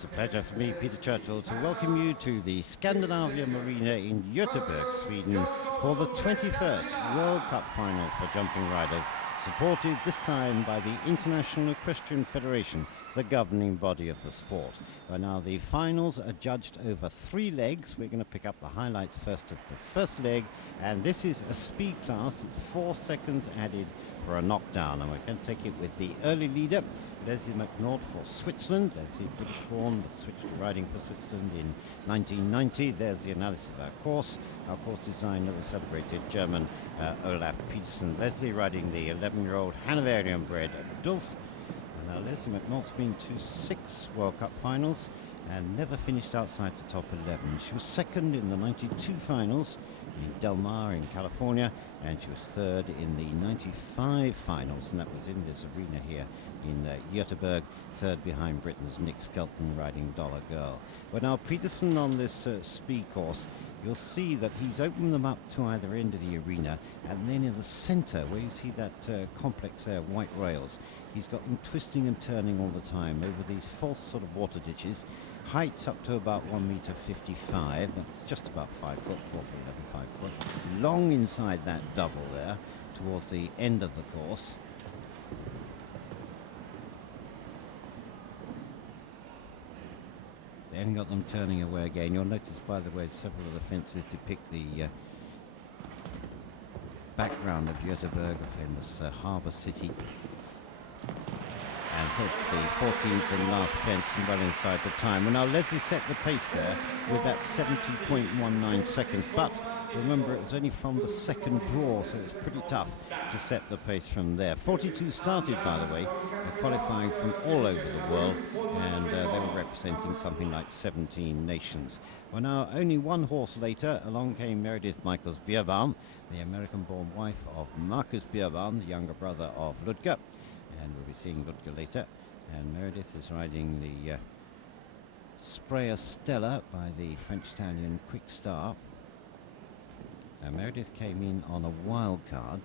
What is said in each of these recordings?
It's a pleasure for me, Peter Churchill, to welcome you to the Scandinavian Arena in Gothenburg, Sweden, for the 21st World Cup Finals for jumping riders, supported this time by the International Equestrian Federation, the governing body of the sport. But now the finals are judged over 3 legs. We're going to pick up the highlights first of the first leg, and this is a speed class. It's 4 seconds added for a knockdown, and we're going to take it with the early leader, Leslie McNaught for Switzerland. Leslie, British born, but switched to riding for Switzerland in 1990. There's the analysis of our course design of the celebrated German Olaf Petersen. Leslie riding the 11-year-old Hanoverian bred Dulf. And now Leslie McNaught's been to 6 World Cup finals and never finished outside the top 11. She was second in the 92 finals in Del Mar in California, and she was third in the 95 finals, and that was in this arena here in Gothenburg, third behind Britain's Nick Skelton riding Dollar Girl. But now Petersen on this speed course, you'll see that he's opened them up to either end of the arena, and then in the center where you see that complex there, white rails, he's got them twisting and turning all the time over these false sort of water ditches. Heights up to about 1.55 m, that's just about 5 foot, 4 foot 11, 5 foot. Long inside that double there, towards the end of the course. Then got them turning away again. You'll notice, by the way, several of the fences depict the background of Gothenburg, a famous harbour city. And let's see, 14th and last fence and well inside the time. Well, now Leslie set the pace there with that 70.19 seconds, but remember it was only from the second draw, so it's pretty tough to set the pace from there. 42 started, by the way, qualifying from all over the world, and they were representing something like 17 nations. Well, now only one horse later, along came Meredith Michaels Bierbaum, the American-born wife of Marcus Bierbaum, the younger brother of Ludger. And we'll be seeing Ludger later. And Meredith is riding the Sprayer Stella by the French stallion Quick Star. Now Meredith came in on a wild card.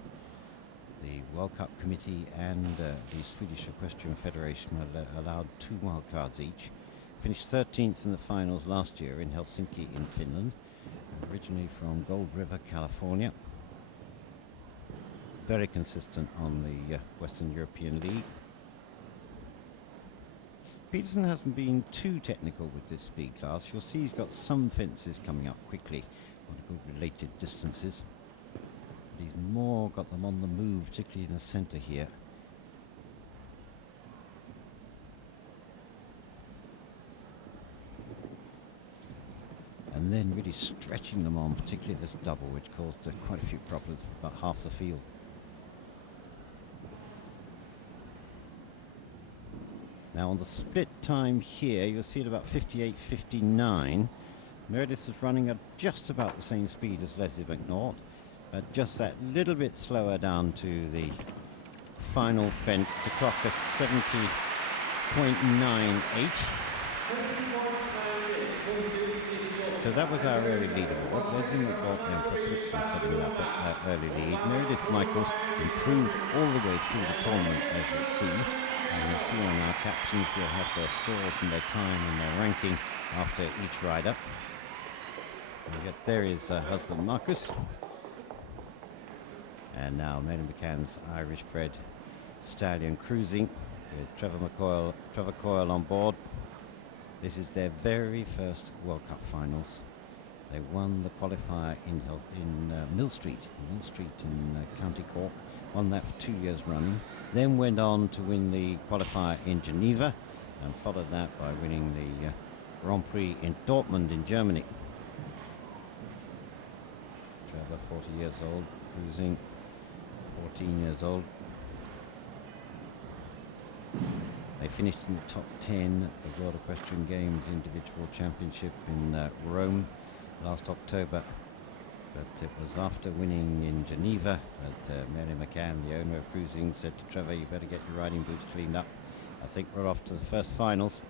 The World Cup Committee and the Swedish Equestrian Federation allowed 2 wild cards each. Finished 13th in the finals last year in Helsinki in Finland. Originally from Gold River, California. Very consistent on the Western European League. Petersen hasn't been too technical with this speed class. You'll see he's got some fences coming up quickly on good related distances. But he's more got them on the move, particularly in the centre here. And then really stretching them on, particularly this double, which caused quite a few problems for about half the field. Now on the split time here, you'll see it about 58.59. Meredith is running at just about the same speed as Leslie McNaught, but just that little bit slower down to the final fence to clock a 70.98. So that was our early leaderboard. Leslie McNaught then for Switzerland setting up that early lead. Meredith Michaels improved all the way through the tournament, as you'll see. And you'll see on our captions we'll have their scores and their time and their ranking after each rider. There is husband Marcus. And now Mary McCann's Irish-bred stallion cruising with Trevor Coyle on board. This is their very first World Cup finals. They won the qualifier in Mill Street in County Cork. Won that for 2 years running. Then went on to win the qualifier in Geneva and followed that by winning the Grand Prix in Dortmund in Germany. Trevor, 40 years old, cruising, 14 years old. They finished in the top 10 at the World Equestrian Games Individual Championship in Rome last October. But it was after winning in Geneva that Mary McCann, the owner of Cruising, said to Trevor, you better get your riding boots cleaned up. I think we're off to the first finals.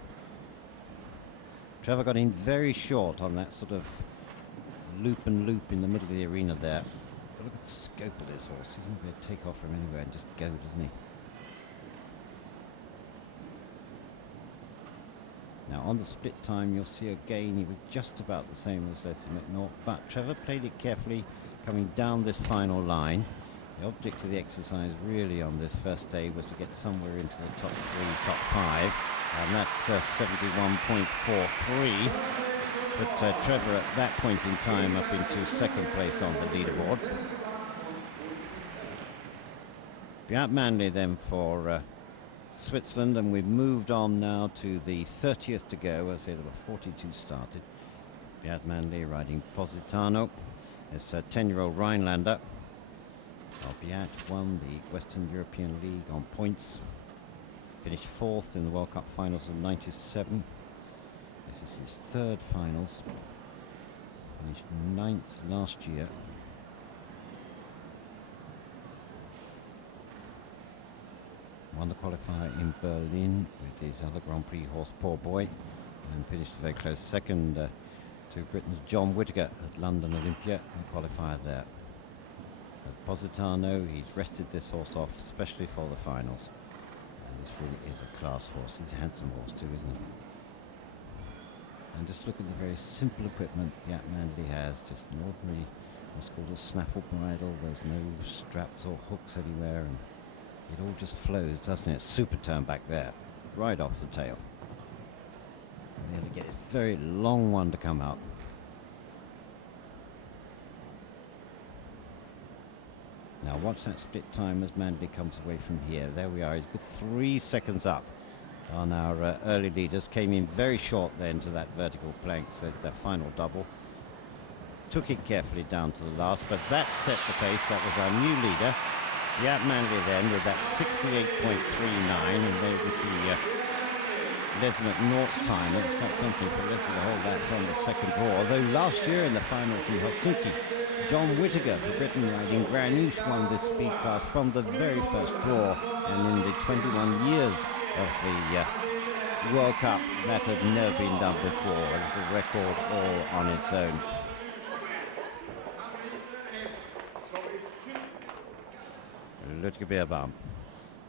Trevor got in very short on that sort of loop and loop in the middle of the arena there. But look at the scope of this horse. He's going to be able to take off from anywhere and just go, doesn't he? Now on the split time, you'll see again he was just about the same as Leslie McNaught, but Trevor played it carefully coming down this final line. The object of the exercise really on this first day was to get somewhere into the top 3, top 5, and that 71.43 put Trevor at that point in time up into second place on the leaderboard. Beat Manley then for Switzerland, and we've moved on now to the 30th to go. I say there were 42 started. Beat Manley riding Positano. It's a 10-year-old Rhinelander. Beat won the Western European League on points. Finished 4th in the World Cup Finals of '97. This is his 3rd finals. Finished 9th last year. Won the qualifier in Berlin with his other Grand Prix horse, Poor Boy, and finished a very close second to Britain's John Whittaker at London Olympia, and qualifier there. At Positano, he's rested this horse off, especially for the finals. And this really is a class horse. He's a handsome horse too, isn't he? And just look at the very simple equipment Beat Manley has. Just an ordinary, what's called a snaffle bridle. There's no straps or hooks anywhere, and it all just flows, doesn't it? Super turn back there, right off the tail. And then to get this very long one to come out. Now watch that split time as Manley comes away from here. There we are, he's good 3 seconds up on our early leaders. Came in very short then to that vertical plank, so their final double. Took it carefully down to the last, but that set the pace. That was our new leader. Beat Manley then with that 68.39, and there we see Leslie McNaught's time. It's not something for Leslie to hold that from the second draw. Although last year in the finals in Helsinki, John Whittaker for Britain riding Granouche won this speed class from the very first draw, and in the 21 years of the World Cup, that had never been done before. A little record all on its own. Ludger Beerbaum,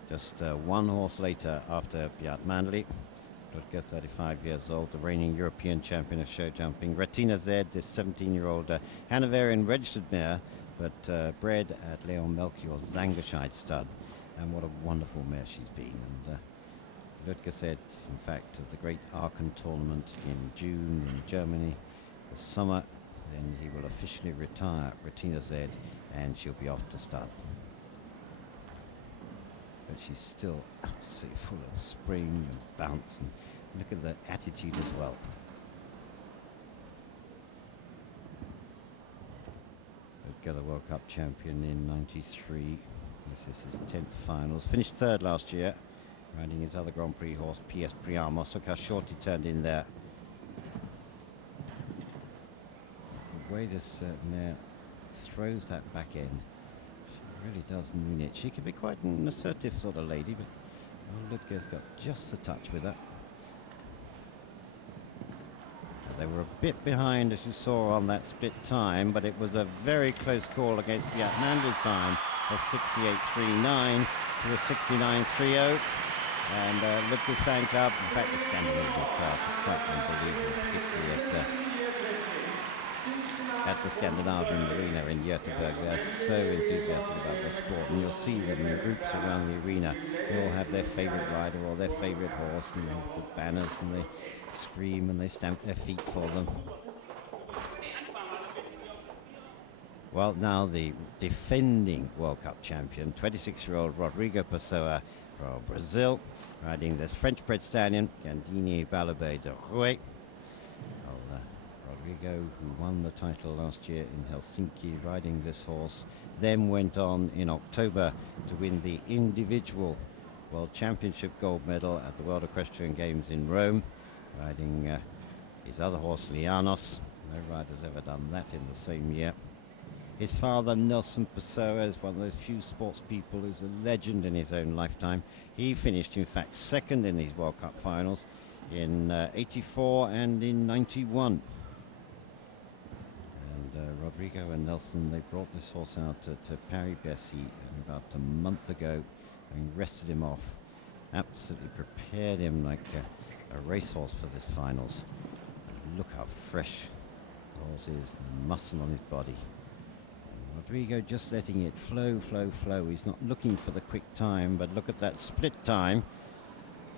just one horse later after Beat Manley. Ludger, 35 years old, the reigning European champion of show jumping. Retina Z, this 17-year-old Hanoverian registered mare, but bred at Leon Melchior's Zangerscheid stud. And what a wonderful mare she's been. And Ludger said, in fact, of the great Aachen tournament in June in Germany this summer, then he will officially retire Retina Z, and she'll be off to stud. But she's still absolutely full of spring and bounce, and look at the attitude as well. Ludger, the World Cup champion in '93. This is his 10th finals. Finished 3rd last year, riding his other Grand Prix horse, P.S. Priamos. Look how short he turned in there. That's the way this mare throws that back end. Really does mean it. She can be quite an assertive sort of lady, but Ludger's got just the touch with her. They were a bit behind, as you saw, on that split time, but it was a very close call against Beat Manley's time of 68.39 to a 69.30. And Ludger's fan club, in fact, the Scandinavian class, are quite unbelievable, particularly at the Scandinavian Arena in Gothenburg. They're so enthusiastic about their sport, and you'll see them in groups around the arena. They all have their favourite rider or their favourite horse, and they have the banners, and they scream and they stamp their feet for them. Well, now the defending World Cup champion, 26-year-old Rodrigo Pessoa from Brazil, riding this French-bred stallion, Gandini Baloubet du Rouet. Rodrigo, who won the title last year in Helsinki riding this horse, then went on in October to win the individual World Championship gold medal at the World Equestrian Games in Rome, riding his other horse, Lianos. No rider's ever done that in the same year. His father, Nelson Pessoa, is one of those few sports people who's a legend in his own lifetime. He finished, in fact, 2nd in these World Cup finals in '84 and in '91. Rodrigo and Nelson, they brought this horse out to Paris-Bercy about a month ago, having rested him off, absolutely prepared him like a a racehorse for this finals. Look how fresh Oz is, the muscle on his body. And Rodrigo just letting it flow, flow, flow. He's not looking for the quick time, but look at that split time.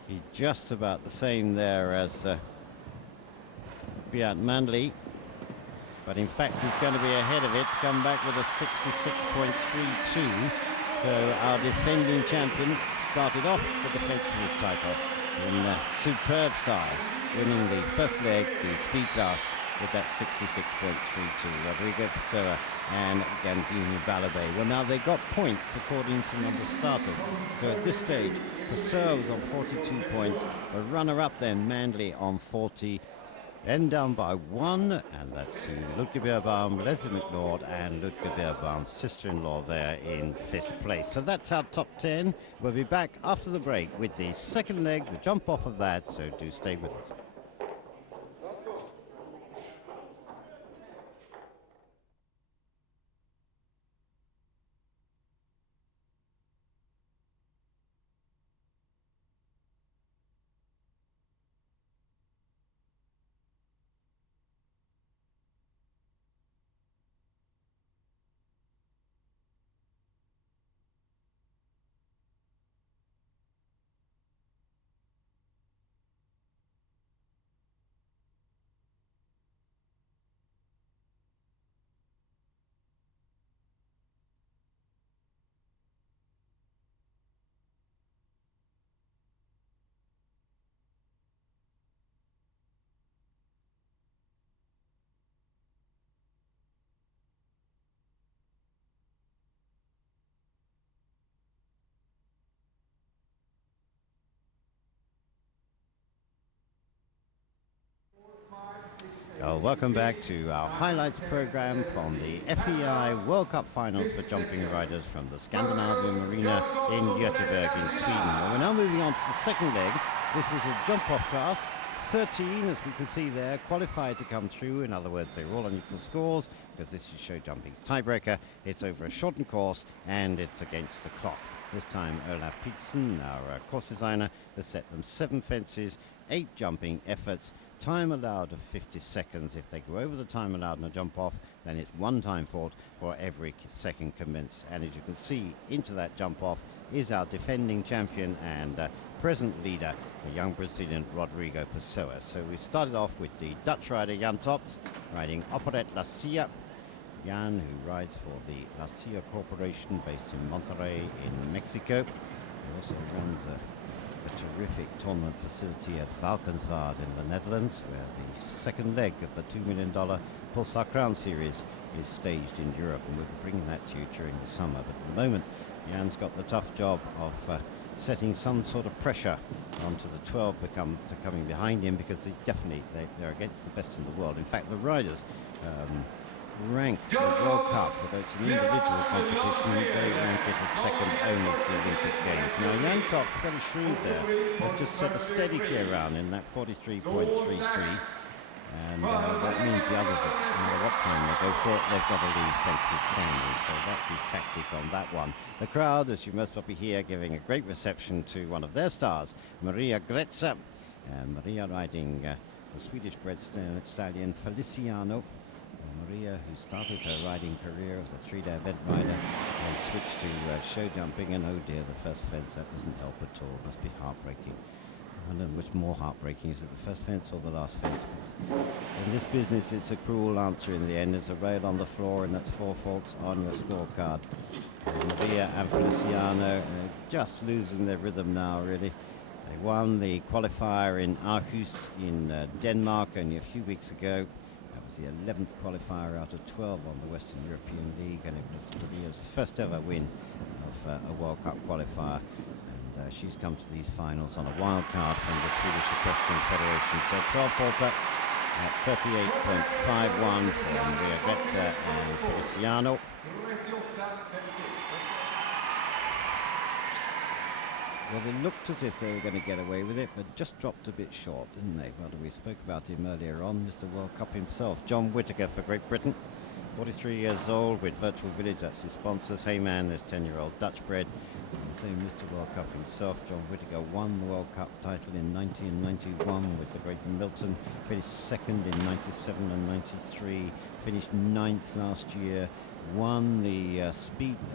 He's just about the same there as Beat Manley. But in fact, he's going to be ahead of it, to come back with a 66.32. So our defending champion started off the defence of his title in superb style, winning the first leg, the speed class, with that 66.32. Rodrigo Pessoa and Gandini Baloubet. Well, now they got points according to the number of starters. So at this stage, Pessoa was on 42 points. A runner-up then, Manley on 40. Then down by 1, and that's to Ludger Beerbaum, Leslie McLeod, and Ludger Beerbaum's sister-in-law there in 5th place. So that's our top 10. We'll be back after the break with the second leg, the jump off of that, so do stay with us. Welcome back to our highlights program from the FEI World Cup Finals for jumping riders from the Scandinavian Arena in Gothenburg in Sweden. Well, we're now moving on to the second leg. This was a jump-off class. 13, as we can see there, qualified to come through. In other words, they were all on equal scores, because this is show jumping's tiebreaker. It's over a shortened course, and it's against the clock. This time, Olaf Peterson, our course designer, has set them 7 fences, 8 jumping efforts. Time allowed of 50 seconds. If they go over the time allowed in a jump off, then it's 1 time fought for every second commenced. And as you can see, into that jump off is our defending champion and present leader, the young Brazilian Rodrigo Pessoa. So we started off with the Dutch rider Jan Tops riding Operet La Silla. Jan, who rides for the La Silla Corporation based in Monterrey in Mexico. He also runs a terrific tournament facility at Valkenswaard in the Netherlands, where the second leg of the $2 million Pulsar Crown Series is staged in Europe, and we'll be bringing that to you during the summer. But at the moment, Jan's got the tough job of setting some sort of pressure onto the 12 coming behind him, because they're against the best in the world. In fact, the riders rank the World Cup, although it's an individual competition, they rank it as second only to the Olympic Games. Now, Jan Top's very shrewd there. Has just set a steady clear round in that 43.33, and that means the others, no matter what time they go for it, they've got to leave fences standing. So that's his tactic on that one. The crowd, as you most probably hear, giving a great reception to one of their stars, Maria Gretzer, and Maria riding the Swedish-bred stallion Feliciano. Maria, who started her riding career as a 3-day event rider and switched to show jumping, and oh dear, the first fence, that doesn't help at all. Must be heartbreaking. I don't know which more heartbreaking, is it the first fence or the last fence? But in this business, it's a cruel answer in the end. There's a rail on the floor, and that's 4 faults on your scorecard. Maria and Feliciano just losing their rhythm now, really. They won the qualifier in Aarhus in Denmark only a few weeks ago. The 11th qualifier out of 12 on the Western European League, and it was Maria's first ever win of a World Cup qualifier. And she's come to these finals on a wild card from the Swedish Equestrian Federation. So 12 faulter at 38.51 for Maria Gretzer and Feliciano. Well, they looked as if they were going to get away with it, but just dropped a bit short, didn't they? Well, we spoke about him earlier on, Mr. World Cup himself. John Whittaker for Great Britain, 43 years old, with Virtual Village, that's his sponsors. Heyman, this 10-year-old Dutch bred. same Mr. World Cup himself. John Whittaker won the World Cup title in 1991 with the great Milton, finished second in 97 and 93, finished ninth last year, won the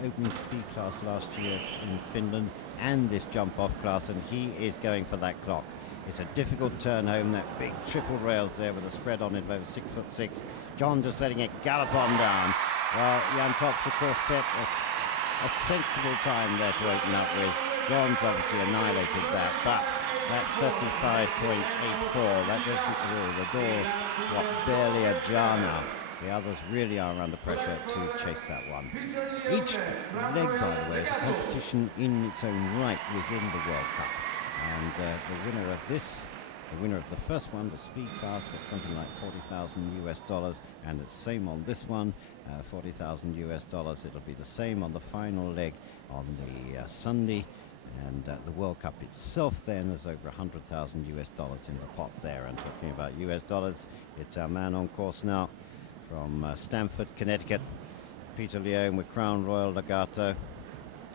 opening speed class last year in Finland and this jump off class, and he is going for that clock. It's a difficult turn home, that big triple rails there with a spread on it of over 6'6". John just letting it gallop on down. Well, Jan Tops, of course, set a sensible time there to open up with. John's obviously annihilated that, but that 35.84, that doesn't rule. The door's barely ajar now. The others really are under pressure to chase that one. Each leg, by the way, is a competition in its own right within the World Cup. And the winner of this, the winner of the first one, the speed class, got something like $40,000 US, and the same on this one, $40,000 US. It'll be the same on the final leg on the Sunday, and the World Cup itself then is over $100,000 US in the pot there. And talking about US dollars, it's our man on course now from Stamford, Connecticut, Peter Leone with Crown Royal Legato.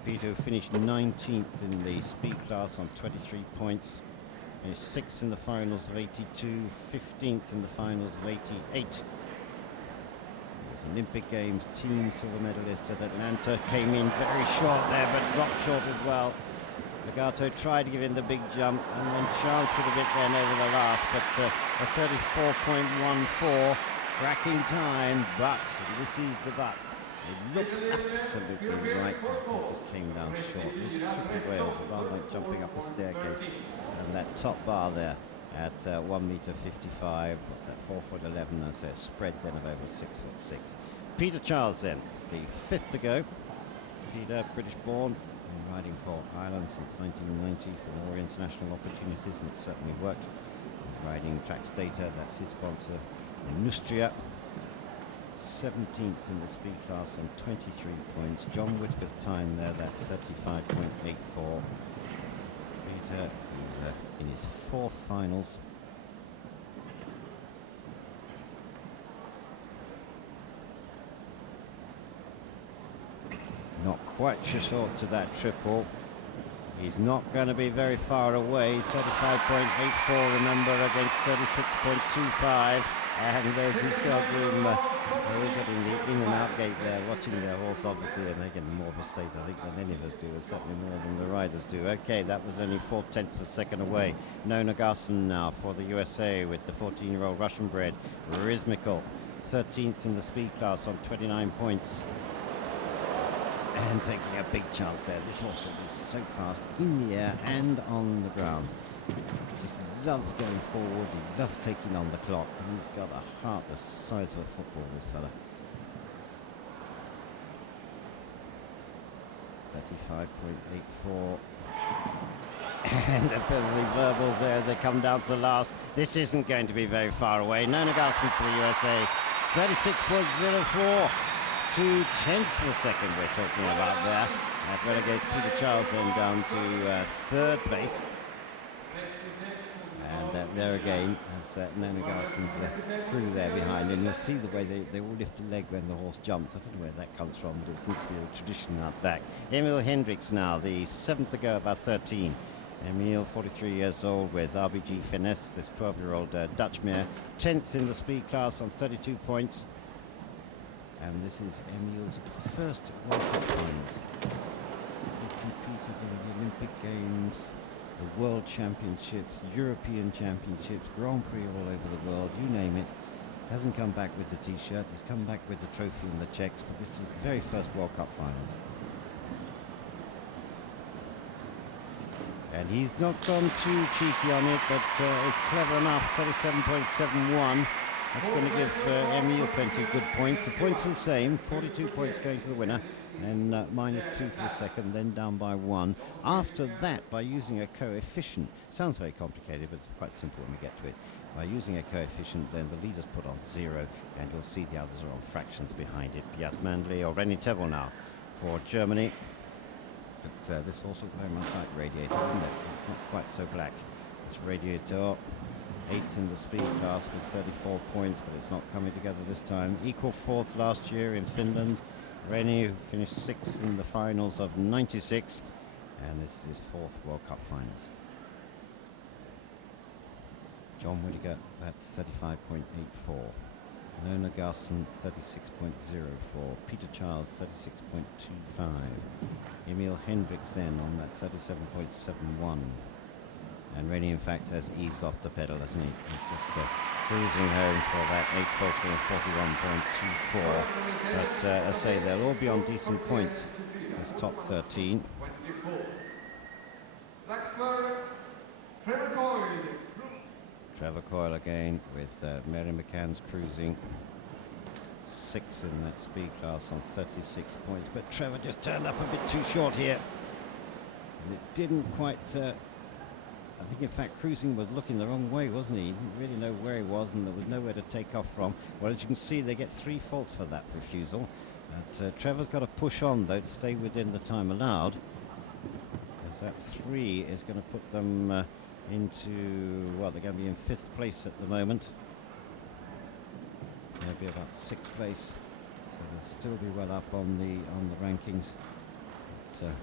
Peter finished 19th in the speed class on 23 points. Finished 6th in the finals of 82, 15th in the finals of 88. He was Olympic Games team silver medalist at Atlanta. Came in very short there, but dropped short as well. Legato tried to give him the big jump and then chanced it a bit then over the last, but a 34.14, cracking time, but this is the but. They look absolutely right, so it just came down short. These triple rails are rather like jumping up a staircase, and that top bar there at 1 meter 55, what's that, 4'11", I say a spread then of over 6'6". Peter Charles then, the fifth to go. Peter, British born, been riding for Ireland since 1990 for more international opportunities, and it's certainly worked. Riding Tracks Data, that's his sponsor, Nustria. 17th in the speed class on 23 points. John Whittaker's time there, that 35.84. Peter is in his fourth finals. Not quite short to that triple. He's not going to be very far away. 35.84, remember, against 36.25. And there's his room. They're getting the in and out gate there, watching their horse, obviously, and they're getting more of a state, I think, than any of us do, and certainly more than the riders do. Okay, that was only 4/10 of a second away. Nona Garson now for the USA with the 14-year-old Russian-bred Rhythmical. 13th in the speed class on 29 points. And taking a big chance there. This horse is so fast in the air and on the ground. Just loves going forward, he loves taking on the clock, and he's got a heart the size of a football, this fella. 35.84. And a bit of reverbals there as they come down to the last. This isn't going to be very far away. Nona Garson for the USA, 36.04. 2/10 of a second we're talking about there. That relegates Peter Charles then down to third place. And there again, as Nona Garson's through there behind, and you'll see the way they all lift the leg when the horse jumps. I don't know where that comes from, but it seems to be a tradition out back. Emil Hendricks now, the seventh to go, about 13. Emil, 43 years old, with RBG Finesse, this 12-year-old Dutch mare. 10th in the speed class on 32 points. And this is Emil's first World Cup Finals. He's competed in the Olympic Games, the World Championships, European Championships, Grand Prix all over the world, you name it. Hasn't come back with the T-shirt, he's come back with the trophy and the checks, but this is his very first World Cup Finals. And he's not gone too cheeky on it, but it's clever enough, 37.71. That's going to give Emil plenty of good points. The points are the same, 42 points going to the winner, and -2 for the second, then down by 1. After that, by using a coefficient, sounds very complicated, but it's quite simple when we get to it. By using a coefficient, then the leader's put on 0, and you'll see the others are on fractions behind it. Beat Mandley or Rennie Tebel now for Germany. But this horse looks very much like Radiator, doesn't it? It's not quite so black. It's Radiator. 8th in the speed class with 34 points, but it's not coming together this time. Equal 4th last year in Finland. Rennie, who finished 6th in the finals of 96. and this is his 4th World Cup Finals. John Whittaker at 35.84. Lona Garson 36.04. Peter Charles 36.25. Emil Hendricks then on that 37.71. And Rennie, in fact, has eased off the pedal, hasn't he? He's just cruising home for that 8:41.24. But as I say, they'll all be on decent points. This top 13. Trevor Coyle again with Mary McCann's cruising 6 in that speed class on 36 points. But Trevor just turned up a bit too short here. And it didn't quite... I think, in fact, cruising was looking the wrong way, wasn't he? He didn't really know where he was, and there was nowhere to take off from. Well, as you can see, they get 3 faults for that refusal. But Trevor's got to push on, though, to stay within the time allowed. Because that 3 is going to put them into, well, they're going to be in 5th place at the moment. They'll be about 6th place, so they'll still be well up on the rankings. But,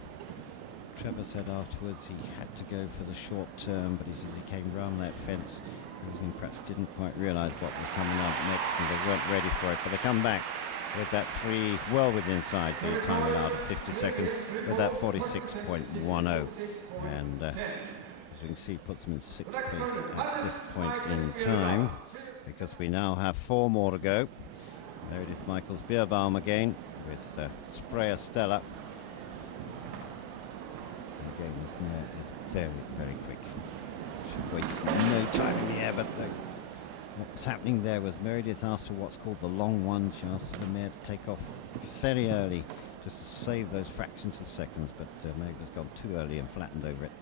Trevor said afterwards he had to go for the short term, but he said he came round that fence. He perhaps didn't quite realise what was coming up next, and they weren't ready for it. But they come back with that 3 well within inside for the time allowed of 50 seconds with that 46.10. And as we can see, puts them in 6th place at this point in time, because we now have 4 more to go. Meredith Michaels Beerbaum again with Sprayer Stella. Again, this mare is very, very quick. She wastes no time in the air, but what was happening there was Meredith asked for what's called the long one. She asked for the mare to take off very early just to save those fractions of seconds, but Meredith's gone too early and flattened over it.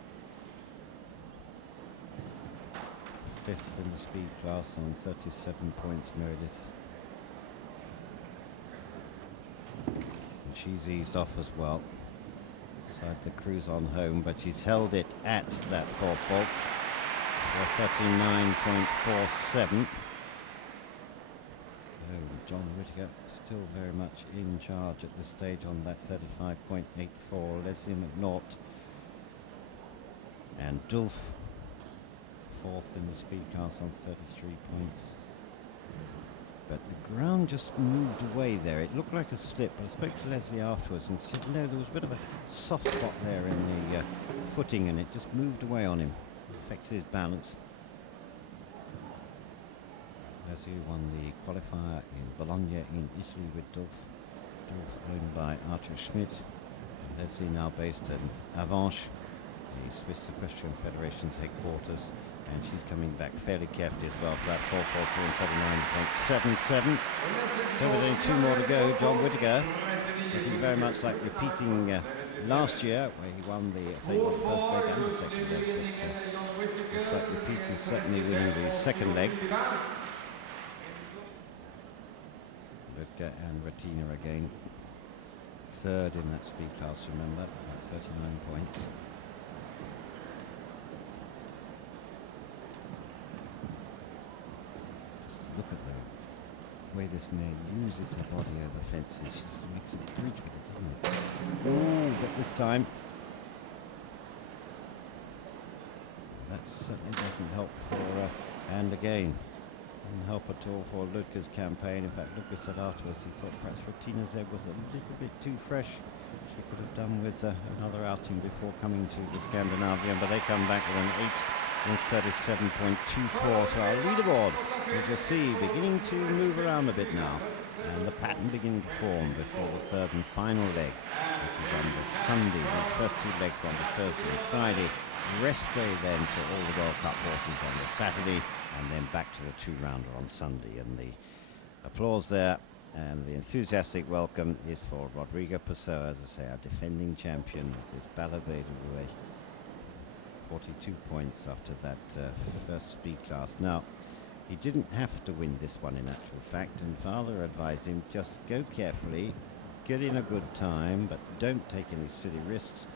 5th in the speed class on 37 points, Meredith. And she's eased off as well. Decided to cruise on home, but she's held it at that 4 faults for 39.47. So John Whittaker still very much in charge at this stage on that 35.84. Leslie McNaught and Dulf 4th in the speed class on 33 points. But the ground just moved away there. It looked like a slip, but I spoke to Leslie afterwards and said no, there was a bit of a soft spot there in the footing, and it just moved away on him. It affected his balance. Leslie won the qualifier in Bologna in Italy with Dulf. Dulf owned by Arthur Schmidt. And Leslie now based at Avanches, the Swiss Equestrian Federation's headquarters. And she's coming back fairly carefully as well for that 4:42 and 39.77. So with only 2 more to go, John Whittaker looking very much like repeating last year, where he won the first leg and the second leg. But looks like repeating, certainly winning the second leg. Whittaker and Ratina again, 3rd in that speed class, remember, at 39 points. Look at the way this mare uses her body over fences. She just makes a bridge with it, doesn't it? Oh, but this time that certainly doesn't help for and again didn't help at all for Ludger's campaign. In fact, Ludger said afterwards he thought perhaps Ratina's egg was a little bit too fresh. She could have done with another outing before coming to the Scandinavian, but they come back with an 8 in 37.24. So our leaderboard, as you see, beginning to move around a bit now, and the pattern beginning to form before the 3rd and final leg, which is on the Sunday. These first 2 legs were on the Thursday and Friday. Rest day then for all the World Cup horses on the Saturday, and then back to the 2-rounder on Sunday. And the applause there and the enthusiastic welcome is for Rodrigo Pessoa, as I say, our defending champion with his Baloubet du Rouet. 42 points after that first speed class. Now, he didn't have to win this one in actual fact, and father advised him just go carefully, get in a good time, but don't take any silly risks.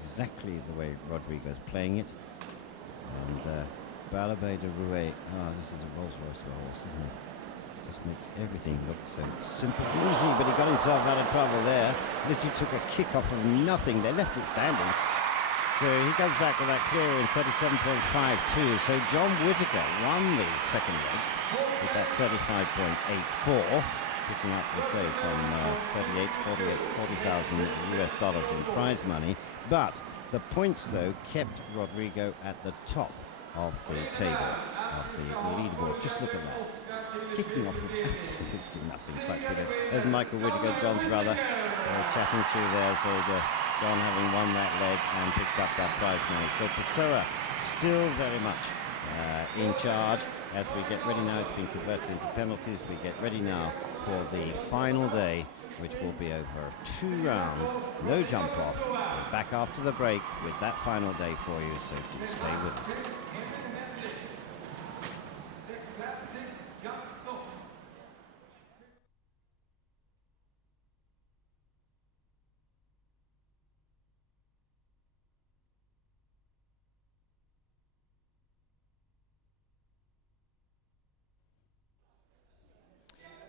Exactly the way Rodrigo's playing it. And Baloubet du Rouet, this is a Rolls Royce for a horse, isn't it? Just makes everything look so simple and easy, but he got himself out of trouble there. Literally took a kick off of nothing. They left it standing. So he comes back with that clear in 37.52. So John Whittaker won the second leg with that 35.84, picking up, let's say, some 40,000 US dollars in prize money. But the points, though, kept Rodrigo at the top of the table, of the leaderboard. Just look at that. Kicking off with absolutely nothing. There's Michael Whittaker, John's brother, chatting through there. So John having won that leg and picked up that prize money. So Pessoa still very much in charge as we get ready now. It's been converted into penalties. We get ready now for the final day, which will be over 2 rounds, no jump off. We're back after the break with that final day for you, so do stay with us.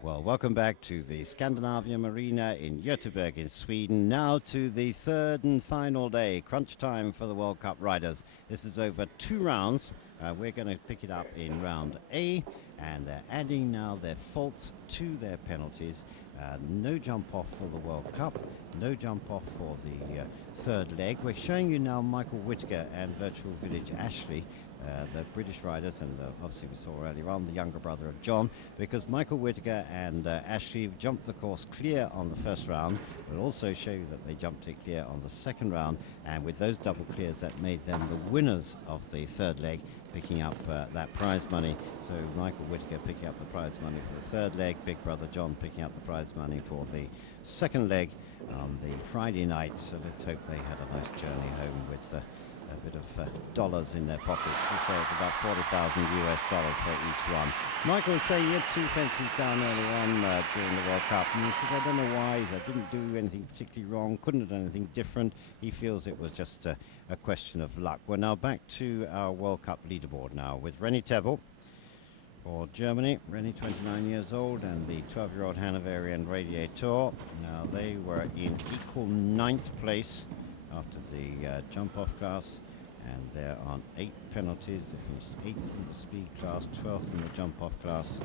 Well, welcome back to the Scandinavian Arena in Gothenburg in Sweden. Now to the third and final day, crunch time for the World Cup riders. This is over 2 rounds. We're going to pick it up in round A, and they're adding now their faults to their penalties. No jump off for the World Cup, no jump off for the third leg. We're showing you now Michael Whittaker and Virtual Village Ashley, the British riders, and obviously we saw earlier on the younger brother of John, because Michael Whittaker and Ashley jumped the course clear on the first round. We'll also show you that they jumped it clear on the second round, and with those double clears that made them the winners of the third leg, picking up that prize money. So Michael Whittaker picking up the prize money for the third leg, big brother John picking up the prize money for the second leg on the Friday night. So let's hope they had a nice journey home with a bit of dollars in their pockets. So it's about 40,000 US dollars for each one. Michael would say he had 2 fences down early on during the World Cup, and he said, I don't know why. He said, I didn't do anything particularly wrong, couldn't have done anything different. He feels it was just a question of luck. We're now back to our World Cup leaderboard now with Rennie Tebel for Germany. Rennie, 29 years old, and the 12-year-old Hanoverian Radiator. Now they were in equal 9th place after the jump-off class, and they're on 8 penalties. They finished 8th in the speed class, 12th in the jump-off class.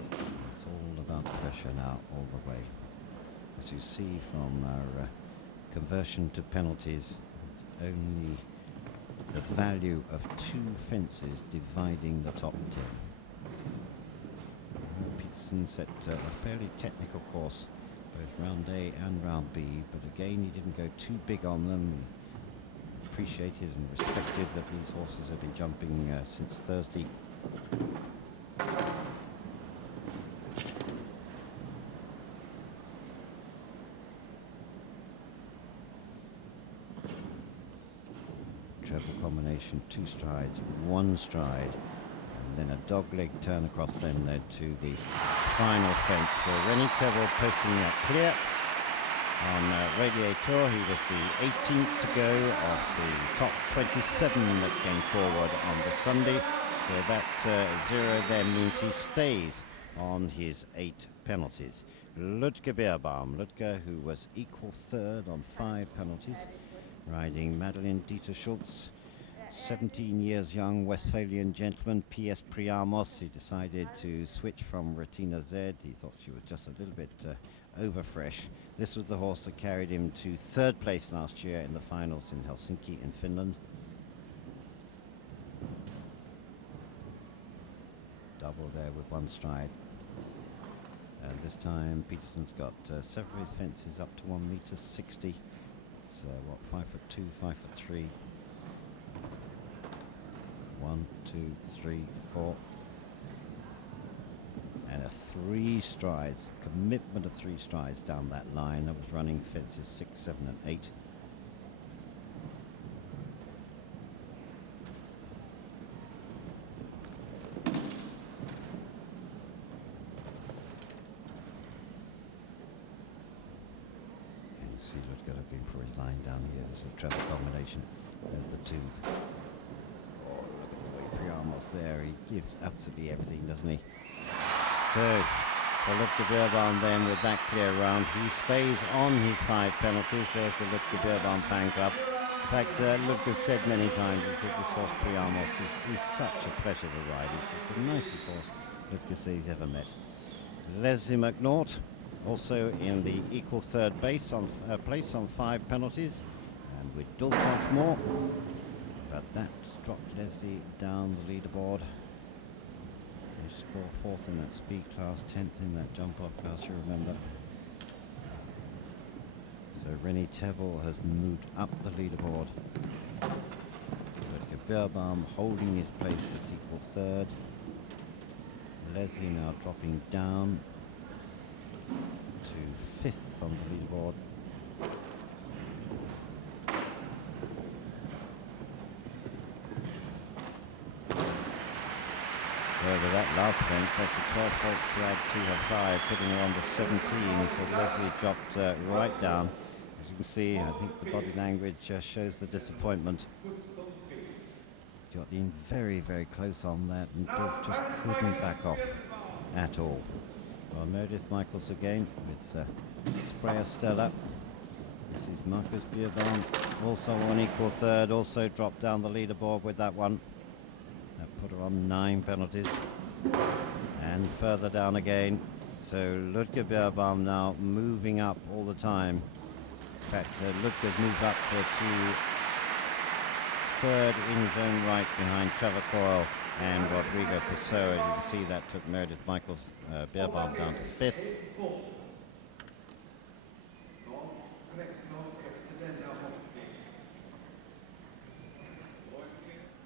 It's all about pressure now, all the way. As you see from our conversion to penalties, it's only the value of 2 fences dividing the top 10. Peterson set a fairly technical course, both round A and round B, but again he didn't go too big on them. He appreciated and respected that these horses have been jumping since Thursday. Treble combination, 2 strides, 1 stride, and then a dogleg turn across then led to the final fence. So Rennie Tebel posting that clear on Radiator. He was the 18th to go of the top 27 that came forward on the Sunday. So that 0 then means he stays on his 8 penalties. Ludger Beerbaum, Ludger, who was equal 3rd on 5 penalties, riding Madeline Dieter Schultz, 17 years young Westphalian gentleman, P.S. Priamos. He decided to switch from Retina Z. He thought she was just a little bit over fresh. This was the horse that carried him to 3rd place last year in the finals in Helsinki in Finland. Double there with 1 stride. And this time Peterson's got several of his fences up to 1 meter 60. It's 5'2", 5'3". 1, 2, 3, 4, and a 3 strides, commitment of 3 strides down that line. That was running fences 6, 7, and 8. And you see Ludger looking for his line down here. This is the treble combination. There's the 2. Priamos there, he gives absolutely everything, doesn't he? So for Lutke Beerbaum then with that clear round. He stays on his 5 penalties. There's the Lutke Beerbaum fan club. In fact, Lutke said many times, he said this horse Priamos is such a pleasure to ride. It's the nicest horse Lutke says he's ever met. Leslie McNaught also in the equal third place on 5 penalties, and with Dulf once more. But that's dropped Leslie down the leaderboard. Finished 4th in that speed class, 10th in that jump-off class, you remember. So Rennie Tebble has moved up the leaderboard. Rodrigo Beerbaum holding his place at equal third. Leslie now dropping down to 5th on the leaderboard. With that last fence, that's a 12 faults to add to her 5, putting her on to 17. So Leslie dropped right down. As you can see, I think the body language shows the disappointment. Got in very, very close on that, and Dolph just couldn't back off at all. Well, Meredith Michaels again with Sprayer Stella. This is Marcus Beerbaum, also on equal third, also dropped down the leaderboard with that one. That put her on 9 penalties. And further down again. So Lutke Beerbaum now moving up all the time. In fact, Lutke's moved up to 3rd in his own right behind Trevor Coyle and Rodrigo Pessoa. As you can see, that took Meredith Michaels Beerbaum down to 5th.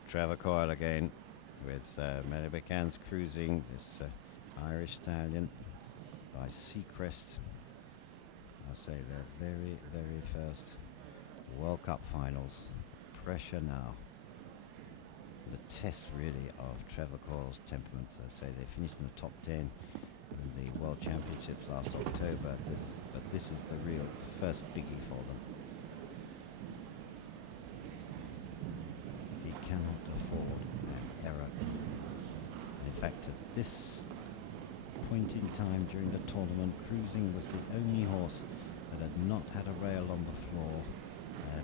Trevor Coyle again with Melibecans cruising this Irish stallion by Seacrest. I'll say their very, very first World Cup finals. Pressure now. The test really of Trevor Coyle's temperament. I say they finished in the top 10 in the World Championships last October. But this is the real first biggie for them. He cannot afford an error. In fact, at this point in time during the tournament, Cruising was the only horse that had not had a rail on the floor.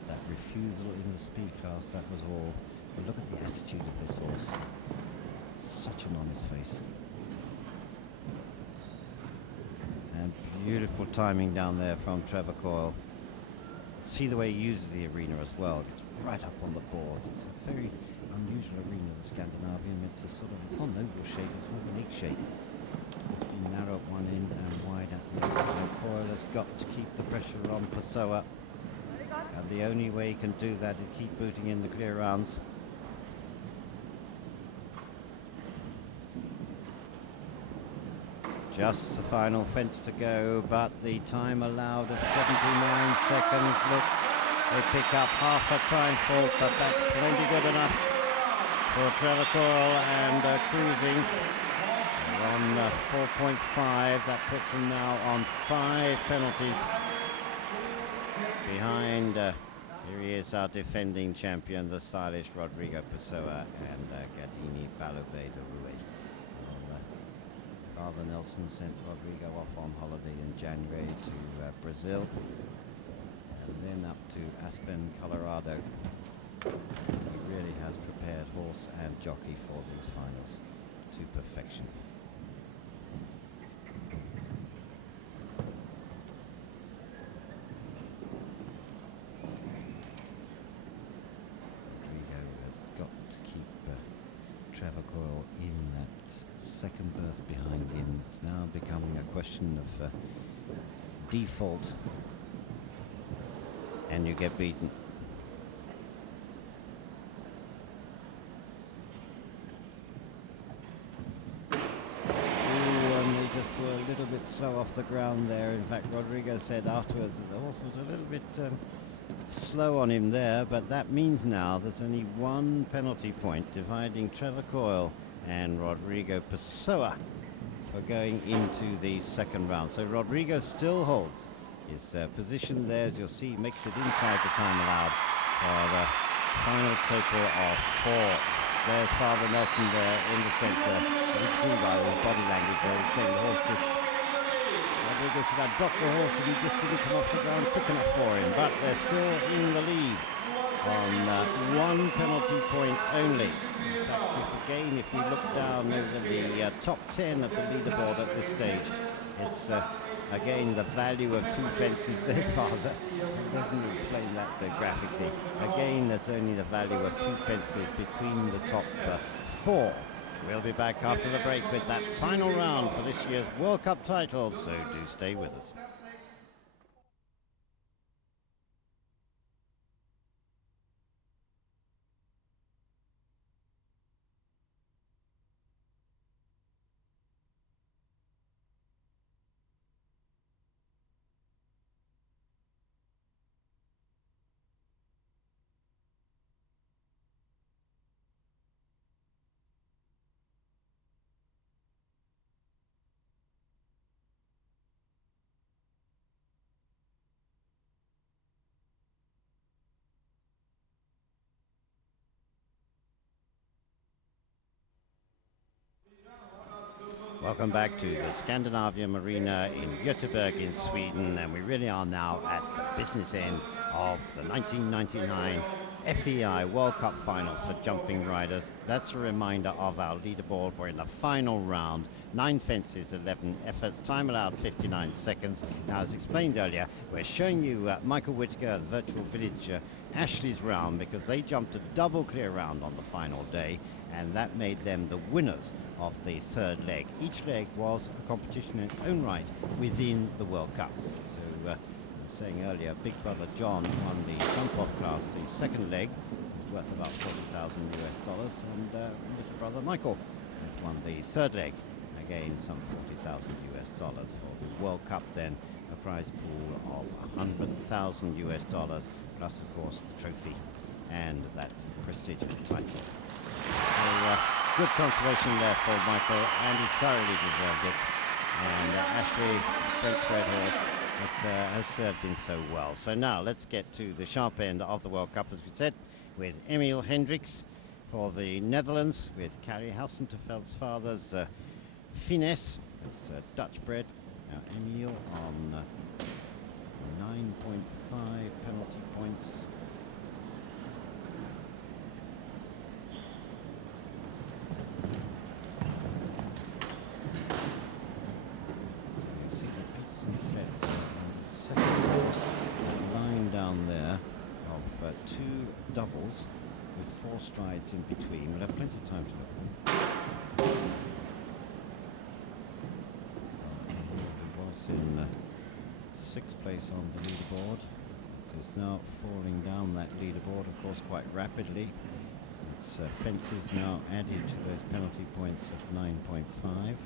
That refusal in the speed class, that was all. But look at the attitude of this horse. Such an honest face. And beautiful timing down there from Trevor Coyle. See the way he uses the arena as well. Gets right up on the boards. It's a very unusual arena, the Scandinavian. It's a sort of, it's not an oval shape, it's more of an egg shape. It's been narrow at one end and wide at the other. So Coyle has got to keep the pressure on Pessoa. And the only way he can do that is keep booting in the clear rounds. Just the final fence to go, but the time allowed of 79 seconds. Look, they pick up half a time fault, but that's plenty good enough for Trevor Coyle and Cruising. They're on 4.5. That puts them now on 5 penalties. Behind, here he is, our defending champion, the stylish Rodrigo Pessoa and Gardini Baloubet du Rouet. Father Nelson sent Rodrigo off on holiday in January to Brazil and then up to Aspen, Colorado. He really has prepared horse and jockey for these finals to perfection. Rodrigo has got to keep Trevor Coyle in that second berth behind him. It's now becoming a question of default, and you get beaten. And they just were a little bit slow off the ground there. In fact, Rodrigo said afterwards that the horse was a little bit slow on him there, but that means now there's only 1 penalty point dividing Trevor Coyle and Rodrigo Pessoa for going into the second round. So Rodrigo still holds his position there, as you'll see, makes it inside the time allowed for the final total of 4. There's Father Nelson there in the center. You can see by his body language there, he's saying the horse just Rodriguez had dropped the horse and he just didn't come off the ground quick enough for him. But they're still in the lead on one penalty point only. In fact, if you look down over the top 10 of the leaderboard at this stage, it's again the value of two fences. There's Father, he doesn't explain that so graphically. Again, there's only the value of two fences between the top four. We'll be back after the break with that final round for this year's World Cup title, so do stay with us. Welcome back to the Scandinavian Arena in Gothenburg in Sweden, and we really are now at the business end of the 1999 FEI World Cup Finals for jumping riders. That's a reminder of our leaderboard. We're in the final round, 9 fences, 11 efforts, time allowed 59 seconds. Now, as explained earlier, we're showing you Michael Whittaker, Virtual Village, Ashley's round, because they jumped a double clear round on the final day, and that made them the winners of the third leg. Each leg was a competition in its own right within the World Cup. So, I was saying earlier, Big Brother John won the jump-off class, the second leg, was worth about $40,000 US, and little brother Michael has won the third leg, again some $40,000 US. For the World Cup then, a prize pool of $100,000 US, plus of course the trophy and that prestigious title. So, good consolation there for Michael, and he thoroughly deserved it. And Ashley, French bred horse, that has served him so well. So now let's get to the sharp end of the World Cup, as we said, with Emil Hendricks for the Netherlands, with Carrie Halsenteveld's father's Finesse. It's Dutch bred. Now Emil on 9.5 penalty points. Set on the second line down there of 2 doubles with 4 strides in between. We'll have plenty of time to look. He was in 6th place on the leaderboard. It is now falling down that leaderboard, of course, quite rapidly. Its fences now added to those penalty points of 9.5.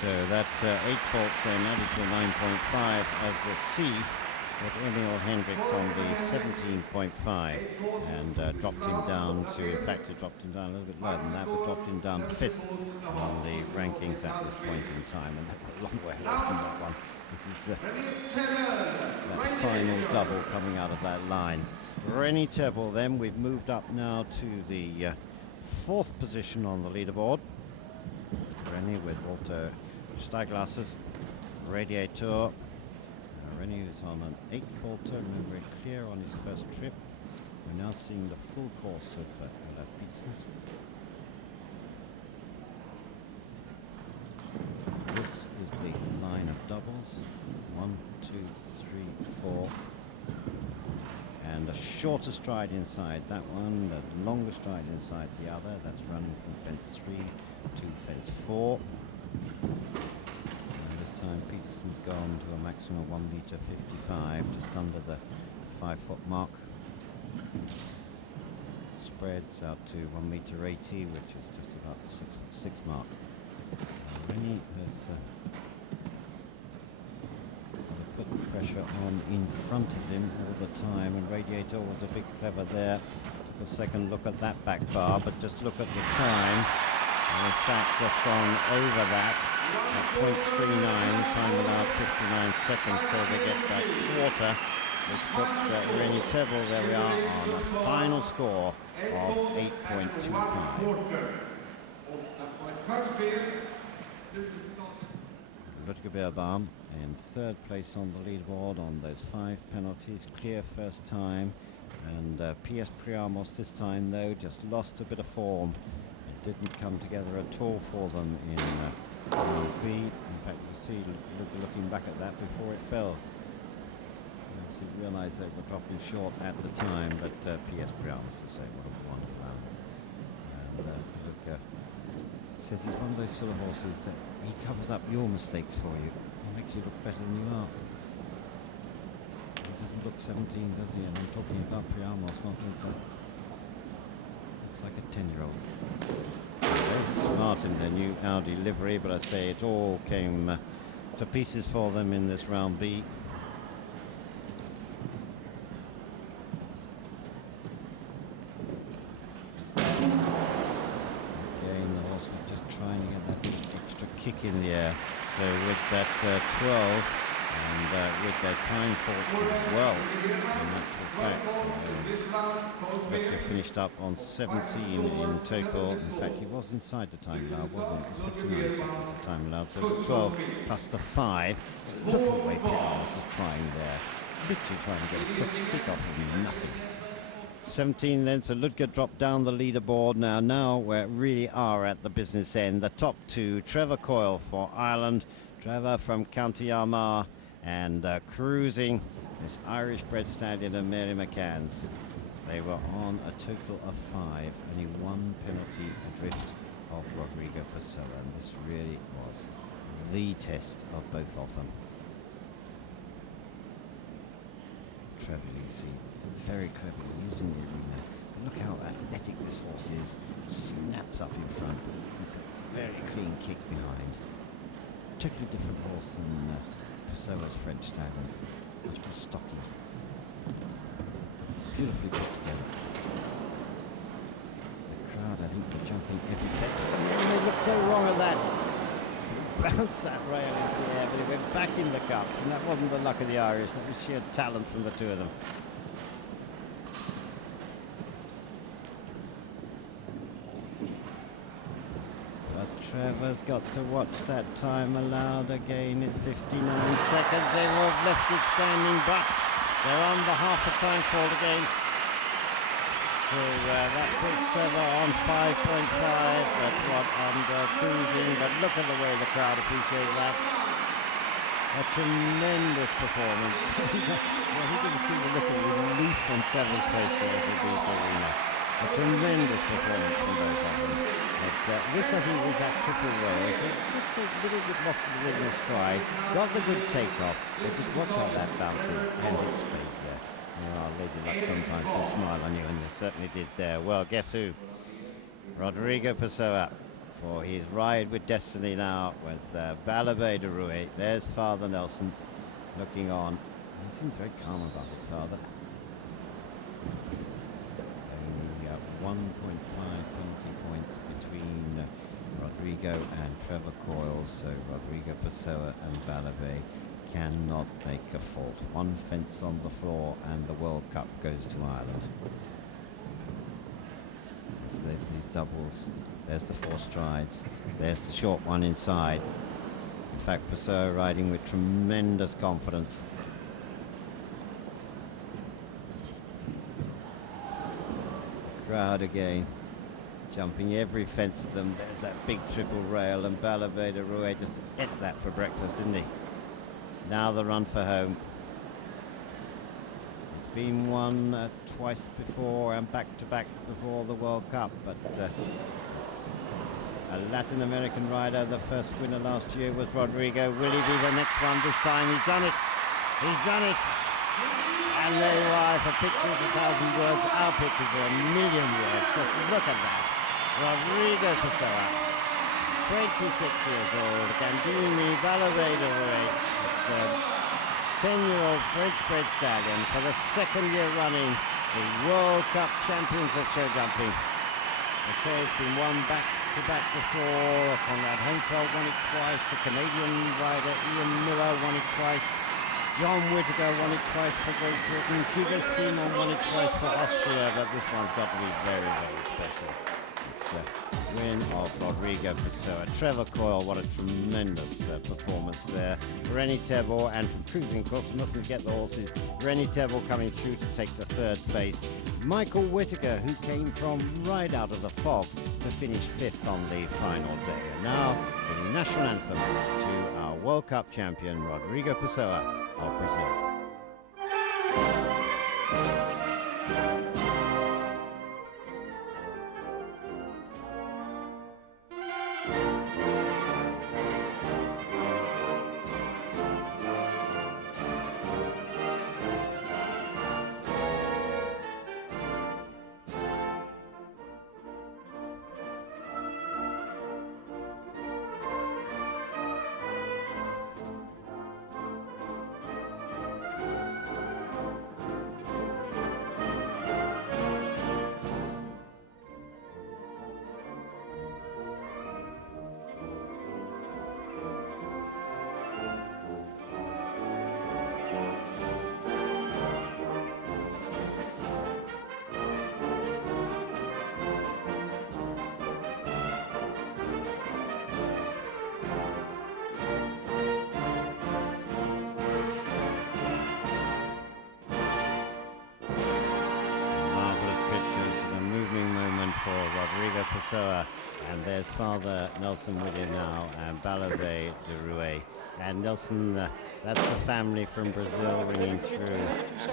So that 8 faults then added to 9.5, as we'll see with Emil Hendricks on the 17.5, and dropped him down to, in fact, it dropped him down a little bit lower than that, but dropped him down 5th on the rankings at this point in time, and that's a long way away from that one. This is that final double coming out of that line. Rennie Tebel then, we've moved up now to the 4th position on the leaderboard. Rennie with Walter Steiglasses, Radiator. Rennie is on an 8 faulter, remember very clear on his first trip. We're now seeing the full course of Olaf Petersens. This is the line of doubles. 1, 2, 3, 4. And a shorter stride inside that one, a longer stride inside the other. That's running from fence 3 to fence 4. And this time Peterson's gone to a maximum of 1 meter 55, just under the 5 foot mark. Spreads out to 1 meter 80, which is just about the 6 foot 6 mark. Rennie has put the pressure on in front of him all the time, and Radiator was a bit clever there. Took a second look at that back bar, but just look at the time. And in fact, just gone over that at .39, time allowed 59 seconds, so they get that quarter which puts Irene Tebel, there we are, on a final score of 8.25. Ludger Beerbaum in third place on the leaderboard on those 5 penalties, clear first time. And P.S. Priamos this time, though, just lost a bit of form. It didn't come together at all for them in round B. In fact, you see, looking back at that before it fell. He realised they were dropping short at the time, but P.S. Priamos is saying what a wonderful animal. And Ludger says he's one of those sort of horses that he covers up your mistakes for you. He makes you look better than you are. He doesn't look 17, does he? And I'm talking about Priamos, not Ludger. Looks like a 10-year-old. Very smart in their new Audi livery, but I say it all came to pieces for them in this round B. Kick in the air, so with that 12 and with their time faults as well, in actual fact, they finished up on 17 in total. In fact, he was inside the time allowed, wasn't it? It was 59 seconds of time allowed, so the 12 plus the 5. Look at the way Pilar was trying there, literally trying to get a quick kick off of nothing. 17 then, so Ludger dropped down the leaderboard now we really are at the business end. The top 2, Trevor Coyle for Ireland, Trevor from County Armagh, and cruising this Irish-bred stallion of Mary McCann's. They were on a total of 5, only 1 penalty adrift of Rodrigo Pessoa, and this really was the test of both of them. Trevor, you see, very cleverly using the arena. Look how athletic this horse is. Snaps up in front. It's a very clean kick behind. Totally different horse than Pessoa's French stallion. Much more stocky. Beautifully put together. The crowd, I think, they're jumping every fence. They look so wrong at that. Bounced that rail into the air, but it went back in the cups, and that wasn't the luck of the Irish. That was sheer talent from the 2 of them. Trevor's got to watch that time allowed again. It's 59 seconds. They will have left it standing, but they're on the half a time fault again. So that puts Trevor on 5.5, but what under cruising. But look at the way the crowd appreciate that. A tremendous performance. Well, you can see the look of relief on Trevor's face there as he beat the arena. A tremendous performance from both of them. But this, I think, was that triple rail. So just a little bit lost the rhythm of stride. Got the good takeoff, but just watch how that bounces and it stays there. Lady Luck sometimes can smile on you, and it certainly did there. Well, guess who? Rodrigo Pessoa for his ride with destiny now with Baloubet du Rouet. There's Father Nelson looking on. He seems very calm about it, Father. 1.5 penalty points between Rodrigo and Trevor Coyle, so Rodrigo Pessoa and Baloubet cannot make a fault. 1 fence on the floor and the World Cup goes to Ireland. There's these doubles, there's the 4 strides, there's the short one inside. In fact, Pessoa riding with tremendous confidence. Crowd again, jumping every fence of them. There's that big triple rail, and Baloubet du Rouet just ate that for breakfast, didn't he? Now the run for home. It's been won twice before and back-to-back before the World Cup, but it's a Latin American rider. The first winner last year was Rodrigo. Will he be the next one this time? He's done it. He's done it. And there you are. For pictures, 1,000 words. Our pictures are 1,000,000 words. Just look at that. Rodrigo Pessoa, 26 years old. Gandini Baloubet du Rouet, 10-year-old French-bred stallion for the 2nd year running, the World Cup champions of show jumping. I say it's been won back-to-back before. Conrad Heinfeld won it twice. The Canadian rider Ian Miller won it twice. John Whittaker won it twice for Great Britain. Hugo Simon won it twice for Austria, but this one's got to be very, very special. It's a win of Rodrigo Pessoa. Trevor Coyle, what a tremendous performance there. Rennie Tebor, and from cruising, of course, mustn't forget the horses. Rennie Tebor coming through to take the third place. Michael Whittaker, who came from right out of the fog to finish fifth on the final day. And now, the national anthem to our World Cup champion, Rodrigo Pessoa of Brazil. Rodrigo Pessoa, and there's Father Nelson with him now, and Baloubet du Rouet. And Nelson, that's the family from Brazil ringing through,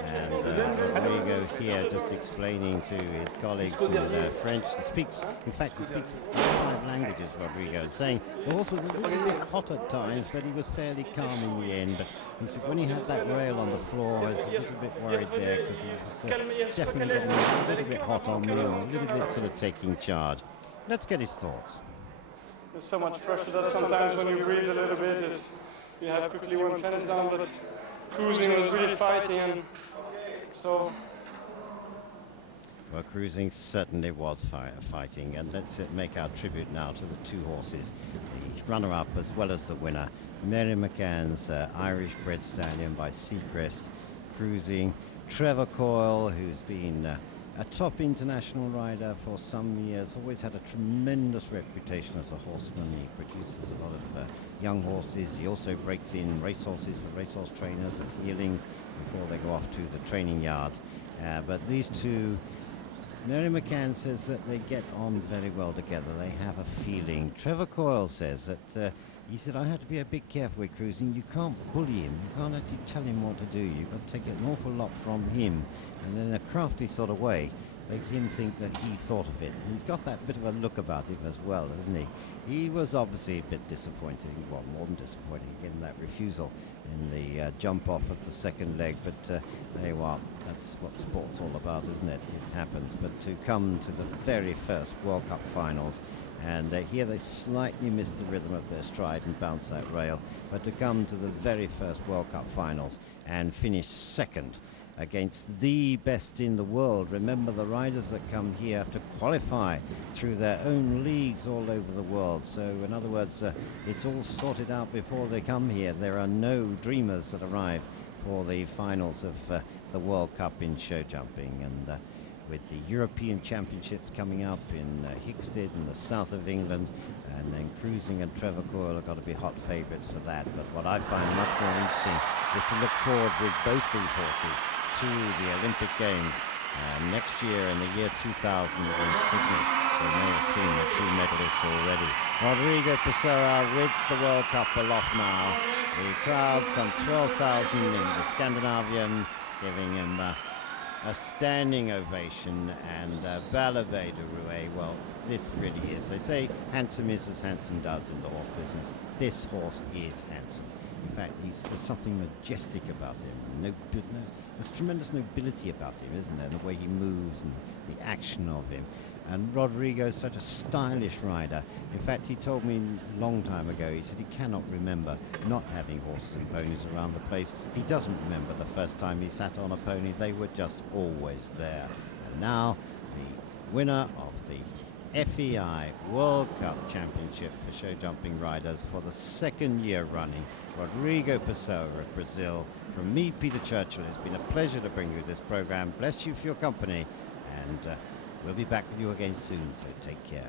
and Rodrigo here just explaining to his colleagues in French. He speaks 5 languages, Rodrigo, saying the horse was a little bit hot at times, but he was fairly calm in the end. But he said when he had that rail on the floor, I was a little bit worried there because he was definitely getting a little bit hot on me, and a little bit sort of taking charge. Let's get his thoughts. There's so much pressure that sometimes when you breathe a little bit, you have quickly one fence down, but cruising was really fighting, and so... Well, cruising certainly was fighting, and let's make our tribute now to the two horses, the runner-up as well as the winner. Mary McCann's Irish bred stallion by Seacrest, cruising. Trevor Coyle, who's been a top international rider for some years, always had a tremendous reputation as a horseman. He produces a lot of young horses. He also breaks in racehorses for racehorse trainers as yearlings before they go off to the training yards. But these two, Mary McCann says that they get on very well together. They have a feeling. Trevor Coyle says that he said, I had to be a bit careful with cruising. You can't bully him. You can't actually tell him what to do. You've got to take an awful lot from him. And in a crafty sort of way, make him think that he thought of it. And he's got that bit of a look about him as well, hasn't he? He was obviously a bit disappointed. Well, more than disappointed, getting that refusal in the jump off of the second leg. But there you are. That's what sport's all about, isn't it? It happens. But to come to the very first World Cup Finals, and here they slightly missed the rhythm of their stride and bounced that rail, but to come to the very first World Cup Finals and finish second against the best in the world. Remember, the riders that come here have to qualify through their own leagues all over the world. So in other words, it's all sorted out before they come here. There are no dreamers that arrive for the finals of the World Cup in show jumping. And with the European Championships coming up in Hickstead in the south of England, and then cruising and Trevor Coyle have got to be hot favourites for that. But what I find much more interesting is to look forward with both these horses to the Olympic Games next year in the year 2000 in Sydney. We may have seen the two medalists already. Rodrigo Pessoa with the World Cup aloft now. The crowd, some 12,000 in the Scandinavian, giving him a standing ovation. And Baloubet du Rouet, well, this really is. They say handsome is as handsome does in the horse business. This horse is handsome. In fact, there's something majestic about him. There's tremendous nobility about him, isn't there? The way he moves and the action of him. And Rodrigo is such a stylish rider. In fact, he told me a long time ago, he said he cannot remember not having horses and ponies around the place. He doesn't remember the first time he sat on a pony. They were just always there. And now, the winner of the FEI World Cup Championship for show jumping riders for the second year running, Rodrigo Pessoa of Brazil. From me, Peter Churchill, it's been a pleasure to bring you this program. Bless you for your company, and we'll be back with you again soon, so take care.